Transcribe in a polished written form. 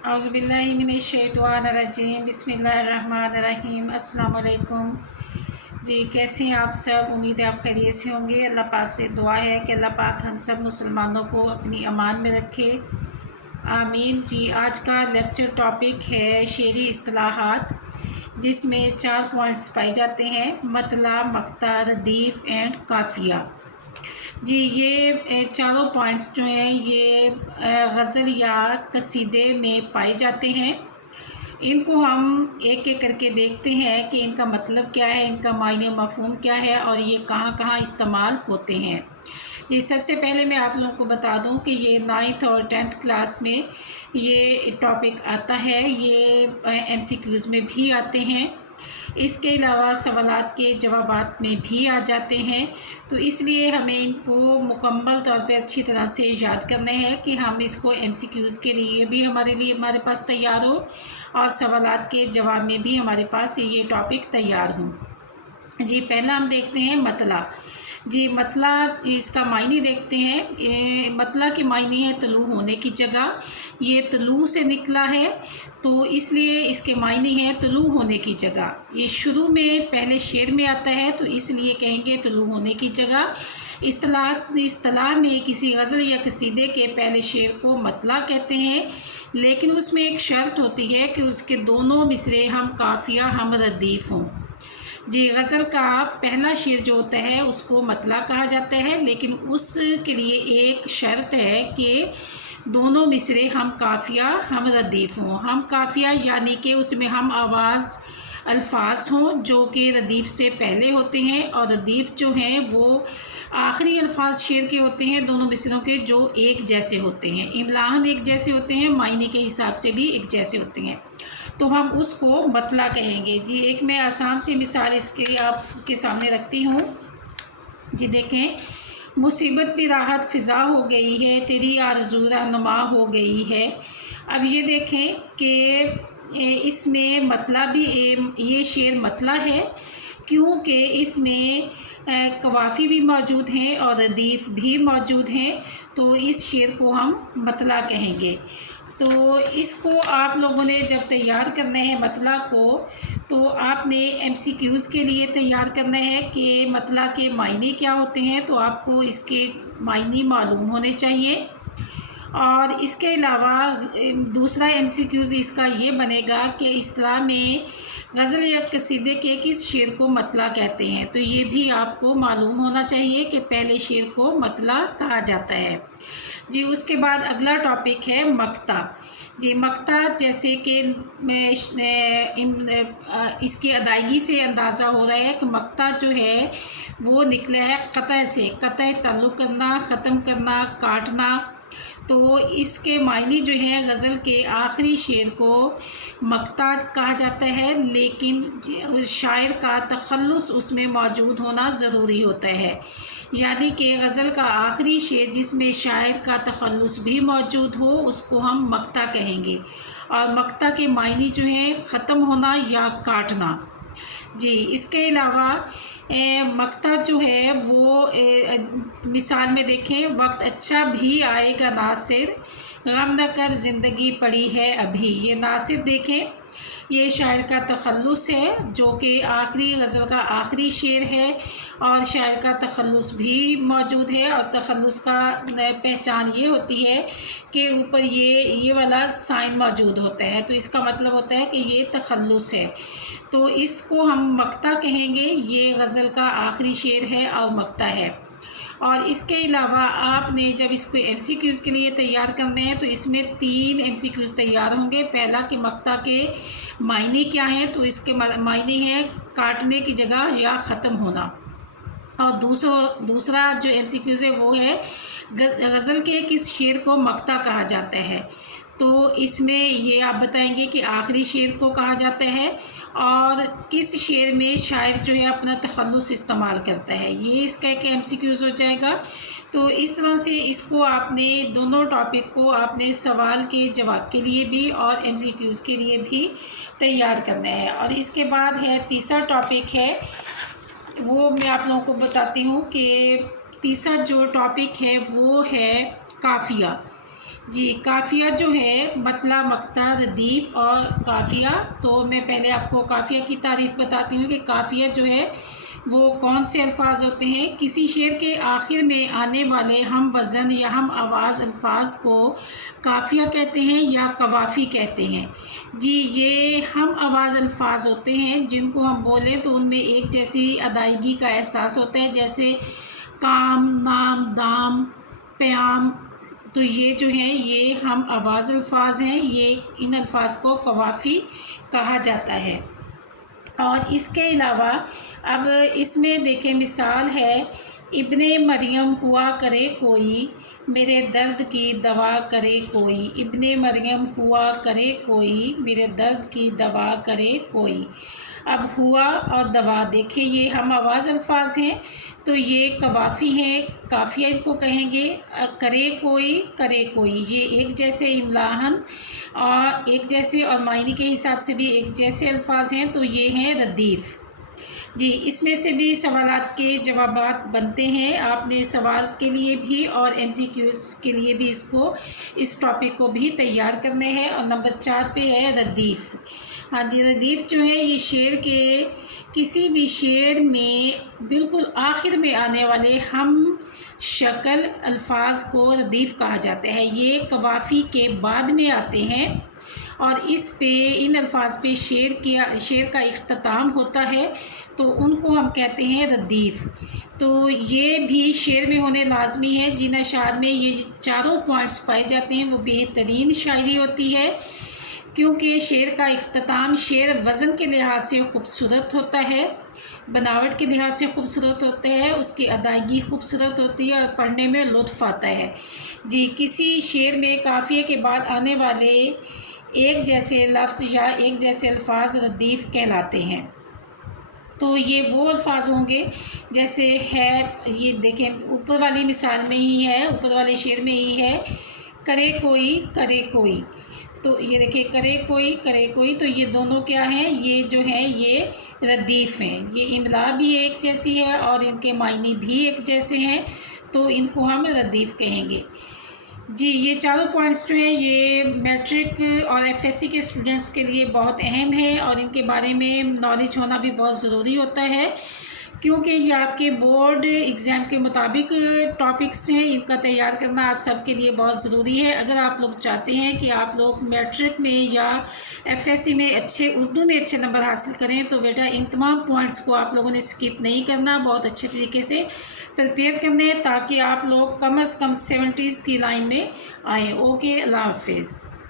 औज़ुबिल्लाहिमिनश्शैतानिर्रजीम बिस्मिल्लाहिर्रहमानिर्रहीम। अस्सलाम वालेकुम जी, कैसे हैं आप सब। उम्मीद है आप खैरियत से होंगे। अल्लाह पाक से दुआ है कि अल्लाह पाक हम सब मुसलमानों को अपनी अमान में रखे, आमीन जी। आज का लेक्चर टॉपिक है शेरी इस्तिलाहात, जिसमें 4 पॉइंट्स पाए जाते हैं: मतला, मक्ता, रदीफ़ एंड काफ़िया। जी, ये चारों पॉइंट्स जो हैं ये गज़ल या कसीदे में पाए जाते हैं। इनको हम एक एक करके देखते हैं कि इनका मतलब क्या है, इनका मायने मफ़हूम क्या है और ये कहाँ कहाँ इस्तेमाल होते हैं। जी, सबसे पहले मैं आप लोगों को बता दूं कि ये 9th और 10th क्लास में ये टॉपिक आता है। ये MCQs में भी आते हैं, इसके अलावा सवालात के जवाबात में भी आ जाते हैं। तो इसलिए हमें इनको मुकम्मल तौर पे अच्छी तरह से याद करना है कि हम इसको MCQs के लिए भी हमारे पास तैयार हो और सवालात के जवाब में भी हमारे पास ये टॉपिक तैयार हो। जी, पहला हम देखते हैं मतला। जी, मतला, इसका मायने देखते हैं। मतला की मायने है तलू होने की जगह। ये तलू से निकला है तो इसलिए इसके मायने हैं तलू होने की जगह। ये शुरू में पहले शेर में आता है तो इसलिए कहेंगे तलू होने की जगह। इस्तिलाह में किसी गज़ल या कसीदे के पहले शेर को मतला कहते हैं, लेकिन उसमें एक शर्त होती है कि उसके दोनों मिसरे हम काफ़िया हम रदीफ़ हों। जी, गज़ल का पहला शेर जो होता है उसको मतला कहा जाता है, लेकिन उसके लिए एक शर्त है कि दोनों मिसरे हम काफ़िया हम रदीफ़ हों। हम काफ़िया यानी कि उसमें हम आवाज़ अल्फाज हों जो कि रदीफ़ से पहले होते हैं, और रदीफ़ जो हैं वो आखिरी अल्फाज शेर के होते हैं, दोनों मिसरों के, जो एक जैसे होते हैं। इमलाहन एक जैसे होते हैं, मायने के हिसाब से भी एक जैसे होते हैं, तो हम उसको मतला कहेंगे। जी, एक मैं आसान सी मिसाल इसके आपके सामने रखती हूँ। जी देखें, मुसीबत भी राहत फ़िज़ा हो गई है, तेरी आरज़ू रहनुमा हो गई है। अब ये देखें कि इसमें मतला भी, ये शेर मतला है क्योंकि इसमें कवाफ़ी भी मौजूद हैं और रदीफ़ भी मौजूद हैं, तो इस शेर को हम मतला कहेंगे। तो इसको आप लोगों ने जब तैयार करना है मतला को, तो आपने MCQs के लिए तैयार करना है कि मतला के मायने क्या होते हैं, तो आपको इसके मायने मालूम होने चाहिए। और इसके अलावा दूसरा MCQs इसका ये बनेगा कि इस्तिलाह में गज़ल या कसीदे के किस शेर को मतला कहते हैं, तो ये भी आपको मालूम होना चाहिए कि पहले शेर को मतला कहा जाता है। जी, उसके बाद अगला टॉपिक है मक्ता। जी, मक्ता जैसे कि इसकी अदायगी से अंदाज़ा हो रहा है कि मक्ता जो है वो निकला है क़तअ से। क़तअ ताल्लुक़ करना, ख़त्म करना, काटना। तो इसके मायने जो है गज़ल के आखिरी शेर को मक्ता कहा जाता है, लेकिन शायर का तख़ल्लुस उसमें मौजूद होना ज़रूरी होता है। यानी कि गज़ल का आखिरी शेर जिसमें शायर का तख़ल्लुस भी मौजूद हो उसको हम मक्ता कहेंगे। और मक्ता के मायने जो हैं ख़त्म होना या काटना। जी, इसके अलावा मक्ता जो है वो मिसाल में देखें, वक्त अच्छा भी आएगा नासिर, गम न कर ज़िंदगी पड़ी है अभी। ये नासिर देखें, ये शायर का तख़ल्लुस है जो कि आखिरी गज़ल का आखिरी शेर है, और शायर का तख़ल्लुस भी मौजूद है। और तख़ल्लुस का पहचान ये होती है कि ऊपर ये वाला साइन मौजूद होता है, तो इसका मतलब होता है कि ये तख़ल्लुस है, तो इसको हम मक्ता कहेंगे। ये गज़ल का आखिरी शेर है और मक्ता है। और इसके अलावा आपने जब इसको MCQs के लिए तैयार करने हैं तो इसमें 3 MCQs तैयार होंगे। पहला कि मक्ता के मायने क्या हैं, तो इसके मायने हैं काटने की जगह या ख़त्म होना। और दूसरा जो MCQs है वो है गज़ल के किस शेर को मक्ता कहा जाता है, तो इसमें ये आप बताएंगे कि आखिरी शेर को कहा जाता है और किस शेर में शायर जो है अपना तख़ल्लुस इस्तेमाल करता है, ये इसका एक MCQs हो जाएगा। तो इस तरह से इसको आपने दोनों टॉपिक को आपने सवाल के जवाब के लिए भी और MCQs के लिए भी तैयार करना है। और इसके बाद है तीसरा टॉपिक है, वो मैं आप लोगों को बताती हूँ कि तीसरा जो टॉपिक है वो है काफ़िया। جی کافیہ جو ہے مطلع، مقطع، ردیف اور کافیہ، تو میں پہلے آپ کو کافیہ کی تعریف بتاتی ہوں کہ کافیہ جو ہے وہ کون سے الفاظ ہوتے ہیں۔ کسی شعر کے آخر میں آنے والے ہم وزن یا ہم آواز الفاظ کو کافیہ کہتے ہیں یا قوافی کہتے ہیں۔ جی یہ ہم آواز الفاظ ہوتے ہیں جن کو ہم بولیں تو ان میں ایک جیسی ادائیگی کا احساس ہوتا ہے، جیسے کام، نام، دام، پیام۔ تو یہ جو ہیں یہ ہم آواز الفاظ ہیں، یہ ان الفاظ کو قوافی کہا جاتا ہے۔ اور اس کے علاوہ اب اس میں دیکھیں مثال ہے، ابن مریم ہوا کرے کوئی، میرے درد کی دوا کرے کوئی، ابن مریم ہوا کرے کوئی، میرے درد کی دوا کرے کوئی۔ اب ہوا اور دوا دیکھیں یہ ہم آواز الفاظ ہیں تو یہ قوافی ہیں، کافیہ ان کو کہیں گے۔ کرے کوئی، کرے کوئی، یہ ایک جیسے املاحاً اور ایک جیسے اور معنی کے حساب سے بھی ایک جیسے الفاظ ہیں، تو یہ ہیں ردیف۔ جی اس میں سے بھی سوالات کے جوابات بنتے ہیں، آپ نے سوال کے لیے بھی اور MCQs کے لیے بھی اس ٹاپک کو بھی تیار کرنے ہیں۔ اور نمبر 4 پہ ہے ردیف۔ ہاں جی ردیف جو ہے یہ شعر کے کسی بھی شعر میں بالکل آخر میں آنے والے ہم شکل الفاظ کو ردیف کہا جاتا ہے۔ یہ قوافی کے بعد میں آتے ہیں اور اس پہ ان الفاظ پہ شعر کا اختتام ہوتا ہے تو ان کو ہم کہتے ہیں ردیف۔ تو یہ بھی شعر میں ہونے لازمی ہے۔ جن اشعار میں یہ چاروں پوائنٹس پائے جاتے ہیں وہ بہترین شاعری ہوتی ہے، کیونکہ شعر کا اختتام شعر وزن کے لحاظ سے خوبصورت ہوتا ہے، بناوٹ کے لحاظ سے خوبصورت ہوتا ہے، اس کی ادائیگی خوبصورت ہوتی ہے اور پڑھنے میں لطف آتا ہے۔ جی کسی شعر میں قافیے کے بعد آنے والے ایک جیسے لفظ یا ایک جیسے الفاظ ردیف کہلاتے ہیں۔ تو یہ وہ الفاظ ہوں گے جیسے ہے، یہ دیکھیں اوپر والی مثال میں ہی ہے، اوپر والے شعر میں ہی ہے، کرے کوئی، کرے کوئی۔ تو یہ دیکھیں کرے کوئی، کرے کوئی، تو یہ دونوں کیا ہیں، یہ جو ہیں یہ ردیف ہیں۔ یہ املا بھی ایک جیسی ہے اور ان کے معنی بھی ایک جیسے ہیں، تو ان کو ہم ردیف کہیں گے۔ جی یہ چاروں پوائنٹس جو ہیں یہ میٹرک اور FSC کے اسٹوڈنٹس کے لیے بہت اہم ہے اور ان کے بارے میں نالج ہونا بھی بہت ضروری ہوتا ہے، کیونکہ یہ آپ کے بورڈ ایگزام کے مطابق ٹاپکس ہیں، ان کا تیار کرنا آپ سب کے لیے بہت ضروری ہے۔ اگر آپ لوگ چاہتے ہیں کہ آپ لوگ میٹرک میں یا FSC میں اردو میں اچھے نمبر حاصل کریں تو بیٹا ان تمام پوائنٹس کو آپ لوگوں نے اسکپ نہیں کرنا، بہت اچھے طریقے سے پریپیئر کرنے تاکہ آپ لوگ کم از کم 70s کی لائن میں آئیں۔ اوکے، اللہ حافظ۔